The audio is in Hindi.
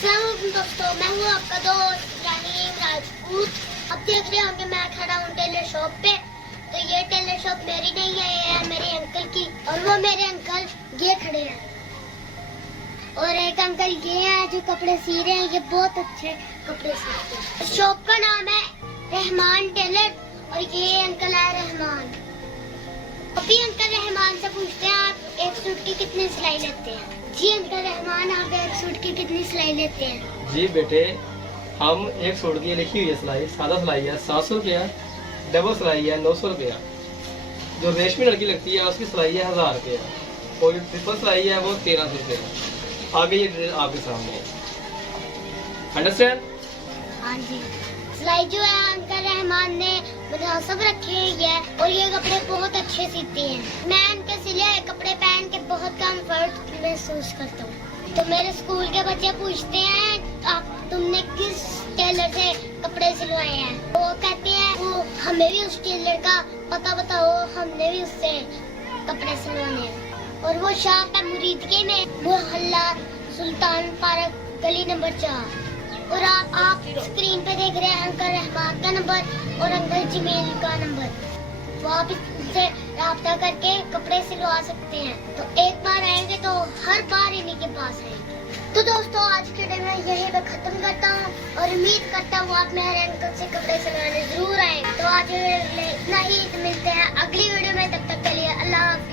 अस्सलामुअलैकुम दोस्तों, मैं हूँ आपका दोस्त इब्राहिम राजपूत। अब देख रहे होंगे मैं खड़ा हूँ टेलर शॉप पे। तो ये टेलर शॉप मेरी नहीं है, ये है मेरे अंकल की। और वो मेरे अंकल ये खड़े हैं और एक अंकल ये हैं जो कपड़े सी रहे हैं। ये बहुत अच्छे कपड़े सीते हैं। शॉप का नाम है रहमान टेलर और ये अंकल है रहमान। अभी अंकल रहमान से पूछते हैं आप एक सूट की कितनी सिलाई लेते हैं। जी अंकल रहमान, आप एक सूट की कितनी सिलाई लेते हैं? जी बेटे, हम एक सूट की लिखी हुई है सिलाई, सादा सिलाई है 700 रुपया, डबल सिलाई है 900 रुपया, जो रेशमी लड़की लगती है उसकी सिलाई है 1000 रुपया, और जो ट्रिपल सिलाई है वो 1300 रुपया। आगे ये ड्रेस आपके सामने है, अंडरस्टैंड? हाँ जी। सिलाई जो है अंकल रहमान ने मुनासिब रखी हुई है और ये कपड़े बहुत अच्छे सीते हैं। मैं इनके सिले हुए कपड़े पहन के बहुत कंफर्ट महसूस करता हूँ। तो मेरे स्कूल के बच्चे पूछते हैं आप तुमने किस टेलर से कपड़े सिलवाए हैं। वो कहते हैं वो हमें भी उस टेलर का पता बताओ, हमने भी उससे कपड़े सिलवाने हैं। और वो शॉप है मुरीदके में, मोहल्ला सुल्तान पार्क, गली नंबर 4। और आप स्क्रीन पे देख रहे हैं अंकल रहमान का नंबर और अंकल जमील का नंबर। तो आप इससे राब्ता करके कपड़े सिलवा सकते हैं। तो एक बार आएंगे तो हर बार इन्हीं के पास आएंगे। तो दोस्तों आज के वीडियो में यही मैं खत्म करता हूँ और उम्मीद करता हूँ आप मेरे अंकल से कपड़े सिलवाने जरूर आएंगे। तो आज इतना ही, मिलते हैं अगली वीडियो में, तब तक के लिए अल्लाह हाफ़िज़।